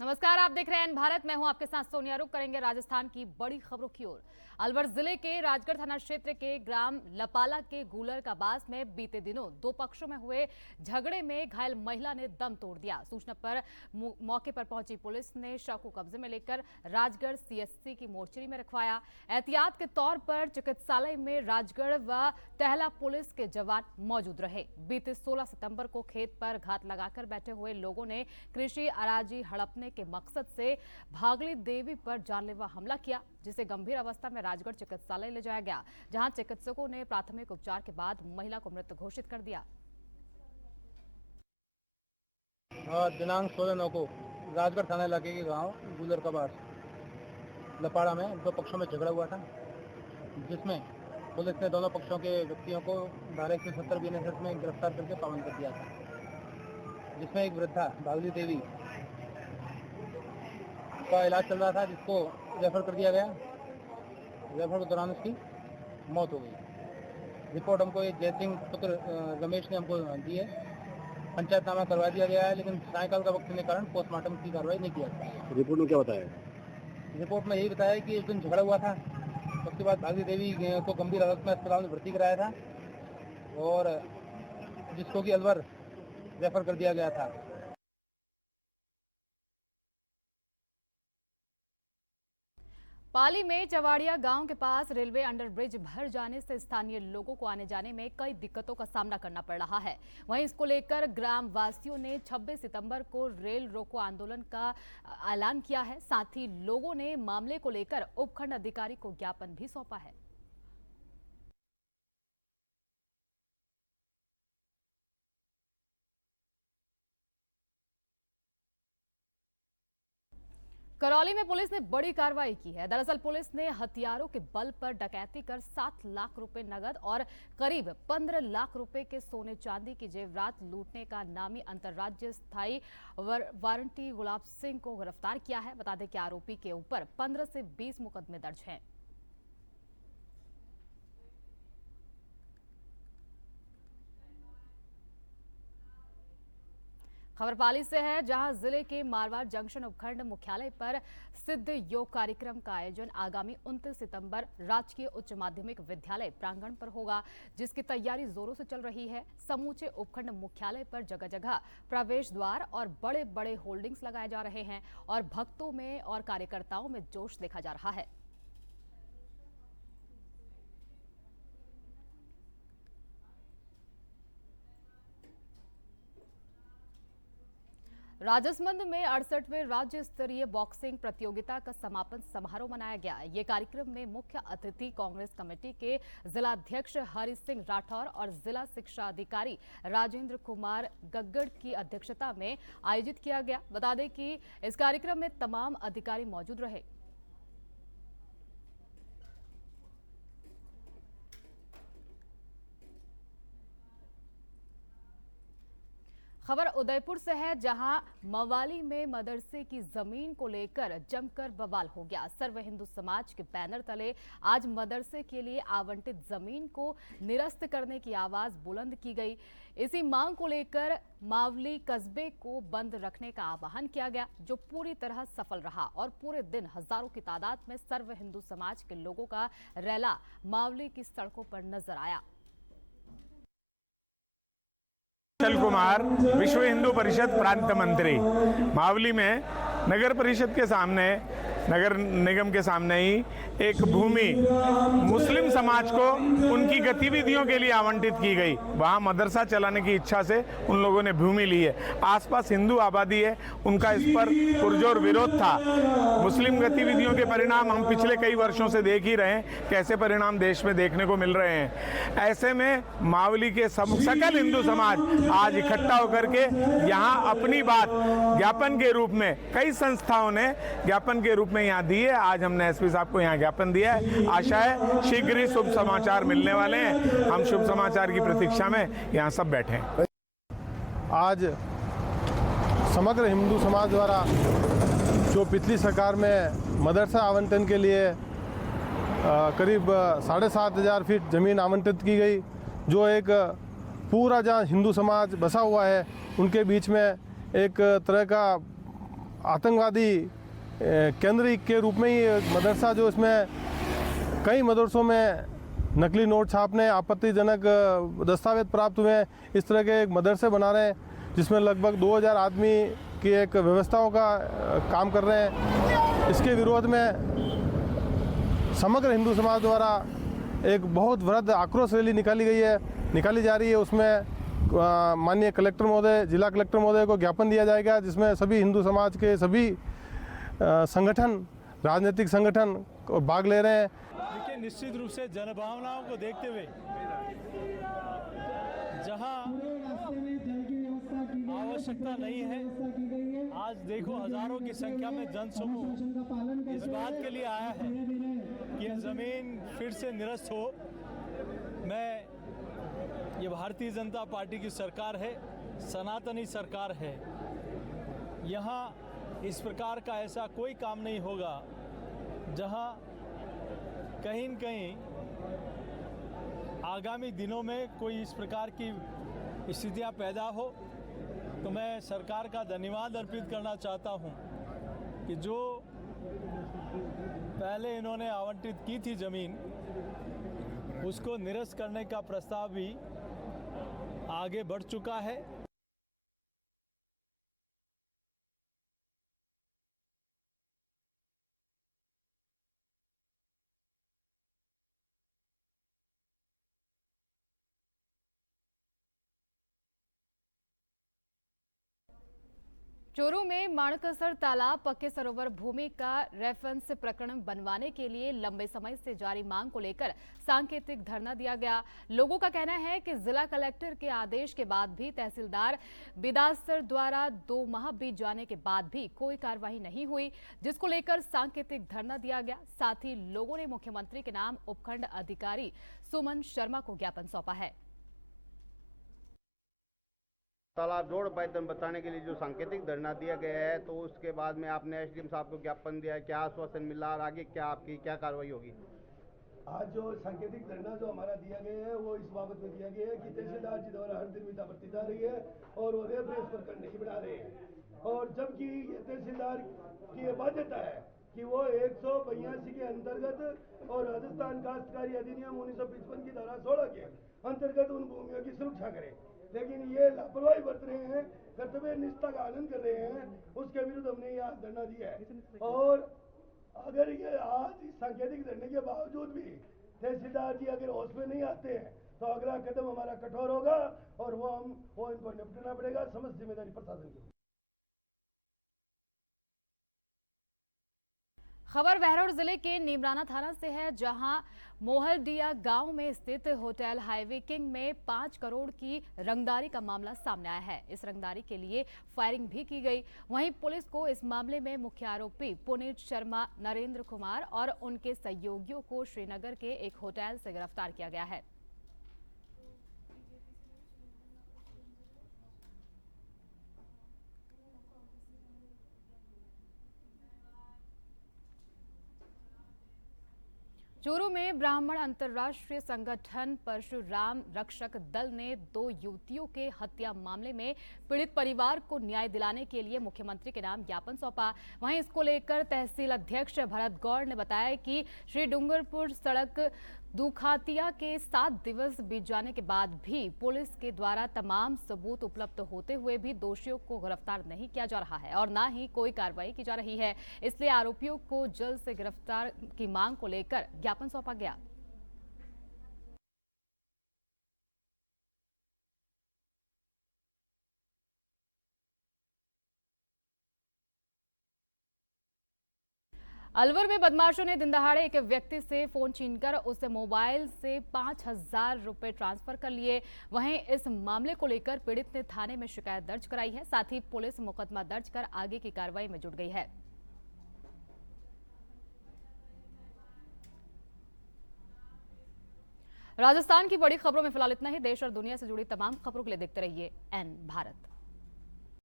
नमस्कार, आप देख रहे हैं भारत। मैं हूं आपके साथ सोनिया। रुक करेंगे राजस्थान की बड़ी खबरों की ओर। अलवर जिले के राजगढ़ थाना क्षेत्र के ग्राम लपाला के गूलर काबास में बीते दिनों दो पक्षों में हुए झगड़े में घायल महिला ने दम तोड़ दिया। सूचना पर मौके पर पहुंची पुलिस ने शव को कब्जे में लेकर राजगढ़ सीएचसी की मोर्चरी में रखवाया। एहतियात के तौर पर चिकित्सालय में राजगढ़ व टहला पुलिस के जवान मौजूद रहे। बीते 16 सितंबर को खेत पर घात लगाकर बैठे हुए लोगों ने कृषि अराजी हड़पने के मकसद से भागली देवी पर जानलेवा हमला किया, जिसे गंभीर अवस्था में राजगढ़ चिकित्सालय ले जाया गया, जहां चिकित्सकों ने प्राथमिक उपचार के बाद महिला को मृत घोषित कर दिया। दिनांक 16/9 को राजगढ़ थाना इलाके के गांव गूलर काबास लपाड़ा में दो पक्षों में झगड़ा हुआ था, जिसमें पुलिस ने दोनों पक्षों के व्यक्तियों को धारा 170 BNSS में गिरफ्तार करके पाबंद कर दिया था, जिसमें एक वृद्धा भागली देवी का इलाज चल रहा था, जिसको रेफर कर दिया गया। रेफर के दौरान उसकी मौत हो गई। रिपोर्ट हमको ये जय सिंह पुत्र रमेश ने हमको दी है। पंचायतनामा करवा दिया गया है, लेकिन सायकाल का वक्त होने के कारण पोस्टमार्टम की कार्रवाई नहीं किया गया। रिपोर्ट में क्या बताया? रिपोर्ट में यही बताया कि उस दिन झगड़ा हुआ था। उसके बाद भागली देवी को गंभीर हालत में अस्पताल में भर्ती कराया था और जिसको कि अलवर रेफर कर दिया गया था। पाली में चवाड़िया गांव के पास रेलवे अंडरब्रिज भर जाने से स्थानीय लोगों को आने जाने में कई दिक्कतों का सामना करना पड़ रहा है। वहीं इसको लेकर ग्राम वासियों ने 26 सितंबर को रेल रोको आंदोलन का ऐलान किया है। साथ ही लोगों ने मामले को लेकर उपखंड अधिकारी को ज्ञापन भी सौंपा है। करौली में पुलिस ने बड़ी कार्रवाई की है। दरअसल पुलिस ने हथियारों के बल पर डकैती कर 7 लाख रुपए नगद और करीब 15 लाख रुपए के सोने चांदी की जेवरात लूटने का नामी अंतर्राज्यीय स्थायी वारंटी गुलाब सिंह को गिरफ्तार किया है। बता दें कि आरोपी के ऊपर 15 से 20 मुकदमे दर्ज हैं। खबर पाली से है, जहां जिले के मारवाड़ जंक्शन उपखंड मुख्यालय पर सिद्ध योग कार्यक्रम का आयोजन आगामी 29 सितंबर राजकीय उच्च माध्यमिक विद्यालय प्रांगण पर होगा, जिसकी तैयारी जोरों से चल रही है। समूचे उपखंड मुख्यालय पर जगह जगह प्रवेश द्वार और बड़े बड़े होल्डिंग्स लगाए जा रहे हैं और भक्तों में और कार्यकर्ताओं में जोश देखा जा रहा है। राजसमंद में 68वें राज्य स्तरीय बॉक्सिंग प्रतियोगिता का समापन समारोह मनाया गया। ये कार्यक्रम में मुख्य अतिथि कांग्रेस कमेटी के जिलाध्यक्ष हरि सिंह राठौर और जिला शिक्षा अधिकारी राजेंद्र कुमार गग्गड़ की अध्यक्षता में आयोजित किया गया। बता दें कि इस कार्यक्रम में तमाम अधिकारी मौजूद रहे। खबर उदयपुर से है, जहां मवाली में मदरसे की जमीन को लेकर जमकर बवाल हो गया। सर्व हिंदू समाज के बैनर तले आज मदरसे के लिए आवंटित जमीन को निरस्त करने की आवाज बुलंद की गई। इसी मांग को लेकर मावली कस्बे को बंद रखने का आह्वान किया गया, जो पूरी तरह सफल रहा और पूरे दिन हजारों की तादाद में सर्व हिंदू समाज के लोगों का रैला मावली की सड़कों पर नजर आया। कुशल कुमार, विश्व हिंदू परिषद प्रांत मंत्री। मावली में नगर परिषद के सामने, नगर निगम के सामने ही एक भूमि मुस्लिम समाज को उनकी गतिविधियों के लिए आवंटित की गई। वहाँ मदरसा चलाने की इच्छा से उन लोगों ने भूमि ली है। आसपास हिंदू आबादी है, उनका इस पर पुरजोर विरोध था। मुस्लिम गतिविधियों के परिणाम हम पिछले कई वर्षों से देख ही रहे हैं, कैसे परिणाम देश में देखने को मिल रहे हैं। ऐसे में मावली के सकल हिंदू समाज आज इकट्ठा होकर के यहाँ अपनी बात ज्ञापन के रूप में, कई संस्थाओं ने ज्ञापन के रूप में यहाँ दी है। आज हमने एसपी साहब को यहाँ ज्ञापन दिया है। आशा है शीघ्र ही शुभ समाचार मिलने वाले हैं। हम शुभ समाचार की प्रतीक्षा में यहाँ सब बैठे हैं। आज समग्र हिंदू समाज द्वारा जो पिछली सरकार में मदरसा आवंटन के लिए करीब 7,500 फीट ज़मीन आवंटित की गई, जो एक पूरा जहाँ हिंदू समाज बसा हुआ है उनके बीच में एक तरह का आतंकवादी केंद्र के रूप में ही एक मदरसा, जो इसमें कई मदरसों में नकली नोट छापने, आपत्तिजनक दस्तावेज प्राप्त हुए, इस तरह के एक मदरसे बना रहे हैं जिसमें लगभग 2000 आदमी की एक व्यवस्थाओं का काम कर रहे हैं। इसके विरोध में समग्र हिंदू समाज द्वारा एक बहुत वृहद आक्रोश रैली निकाली जा रही है। उसमें माननीय कलेक्टर महोदय, जिला कलेक्टर महोदय को ज्ञापन दिया जाएगा, जिसमें सभी हिंदू समाज के सभी संगठन, राजनीतिक संगठन भाग ले रहे हैं। देखिए, निश्चित रूप से जनभावनाओं को देखते हुए जहां आवश्यकता नहीं है, आज देखो हजारों की संख्या में जनसमूह इस बात के लिए आया है कि यह जमीन फिर से निरस्त हो। ये भारतीय जनता पार्टी की सरकार है, सनातनी सरकार है। यहाँ इस प्रकार का ऐसा कोई काम नहीं होगा जहाँ कहीं न कहीं आगामी दिनों में कोई इस प्रकार की स्थितियाँ पैदा हो। तो मैं सरकार का धन्यवाद अर्पित करना चाहता हूँ कि जो पहले इन्होंने आवंटित की थी ज़मीन, उसको निरस्त करने का प्रस्ताव भी आगे बढ़ चुका है। चोरू में माणकसर तालाब पक्के सरोवर भूमि का रेफरेंस प्रकरण बनवाने के लिए लंबे समय से जारी मांग को लेकर सांकेतिक धरना दिया गया। लोगों का कहना है कि जिला कलेक्टर के आदेश के बाद भी तहसीलदार बिदासर द्वारा 2 माह बीत जाने के बाद भी कोई कार्रवाई नहीं हुई, जिसको लेकर सांकेतिक धरना दिया गया। साथ ही लोगों ने मुख्यमंत्री के नाम उपखंड अधिकारी सुमन शर्मा को ज्ञापन सौंपा है। तालाब जोड़ पायदन बताने के लिए जो सांकेतिक धरना दिया गया है, तो उसके बाद में आपने एसडीएम साहब को ज्ञापन दिया है, क्या आश्वासन मिला और आगे क्या आपकी क्या कार्रवाई होगी? आज जो सांकेतिक धरना जो हमारा दिया गया है वो इस बाबत में दिया गया है कि तहसीलदार जी द्वारा हर दिन विधा बरती जा रही है और वो रेफरेंस प्रकरण नहीं बना रहे हैं, और जबकि ये तहसीलदार की ये बाध्यता है कि वो 182 के अंतर्गत और राजस्थान काश्तकारी अधिनियम 1955 की धारा 16 के अंतर्गत उन भूमियों की सुरक्षा करे, लेकिन ये लापरवाही बरत रहे हैं, कर्तव्य निष्ठा का आनंद कर रहे हैं। उसके विरुद्ध हमने ये आज धरना दिया है। और अगर ये आज इस सांकेतिक धरने के बावजूद भी तहसीलदार जी अगर होश में नहीं आते हैं तो अगला कदम हमारा कठोर होगा और वो इनको निपटना पड़ेगा। समस्त जिम्मेदारी प्रशासन की। खबर बहरौल जिले के नीमराना थाना से है, जहां मोहलडिया गांव में स्थित होटल हाईवे किंग में 5 करोड़ की रंगदारी का मामला सामने आया है। इस रंगदारी के लिए फायरिंग भी की गई। वहीं पुलिस को इस मामले में मुख्य आरोपी पुनीत शर्मा, नरेंद्र कुमार और उनके सहयोगियों को श्रीनगर के एक होटल से गिरफ्तार किया गया है। चूरू में ब्राह्मण अंतर्राष्ट्रीय संगठन परशुराम रक्षक दल ने 2 युवतियों के हत्या मामले में पीड़ित परिवार को न्याय दिलाने के लिए मुख्यमंत्री के नाम ज्ञापन सौंपा। वहीं इसको लेकर तहसील अध्यक्ष भरत गौड़ ने बताया कि श्री डूंगरपुर सड़क दुखातिया के 7 दिवस बीत जाने के बाद भी पुलिस के द्वारा तमाम सबूत उपलब्ध होते हुए भी दोषियों को गिरफ्तार नहीं किया जा रहा है और न ही कोई कार्रवाई की जा रही है। इसलिए आरोपियों को जल्द से गिरफ्तार की मांग को लेकर ज्ञापन सौंपा गया। अलवर में बदमाशों ने दिन दहाड़े एक व्यक्ति से फोन छीनकर उससे मोबाइल से 5,000 रुपए ट्रांसफर कर लिए। वहीं इस मामले को लेकर पीड़ित ने थाने में शिकायत दर्ज कराई है। साथ ही पुलिस मुकदमा दर्ज कर आगे की कार्रवाई में जुट गई है। राजस्थान की बड़ी खबरों में फिलहाल इतना ही। देश और दुनिया से जुड़ी तमाम खबरों के लिए देखते रहिए एन भारत।